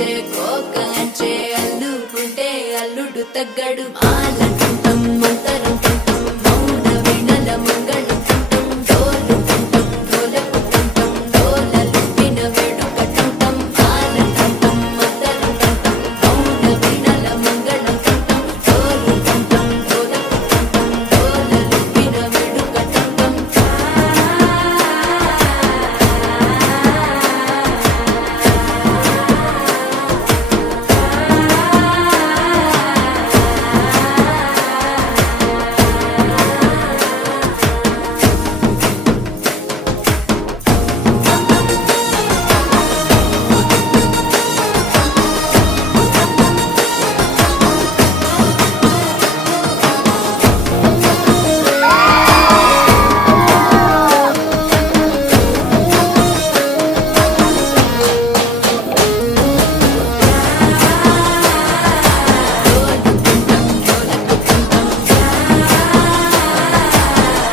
కంచే కోక అంచే అల్లుకుంటే అల్లుడు తగ్గడు ఆలంటుంటం మంతరం టుంటం మౌన వీణల మంగళం టుంటం డోలు టుంటం డోలకు టుంటం డోలలు విన వేడుక టుంటం ఆలంటుంటం మంతరం టుంటం మౌన వీణల మంగళం టుంటం డోలు టుంటం డోలకు టుంటం డోలలు విన వేడుక టుంటం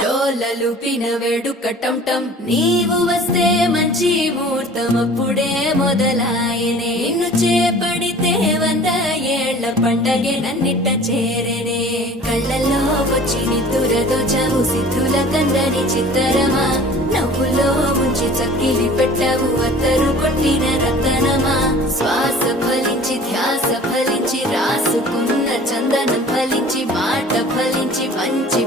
డోలలు పిన వేడుక టంటం నీవు వస్తే మంచి ముహూర్తం అప్పుడే మొదలాయనే నిన్ను చేపడితే 100 ఏళ్ల పండగే నన్నిట్ట చేరనే కళ్ళల్లో వచ్చి నిద్దురదో చవు సిద్ధుల కందని చిత్తరమా నవ్వులో ఉంచి చక్కిలి పెట్టావు అత్తరు కొట్టిన రతనమా శ్వాస ఫలించి ధ్యాస ఫలించి రాసుకున్న చందనం ఫలించి మాట ఫలించి పంచి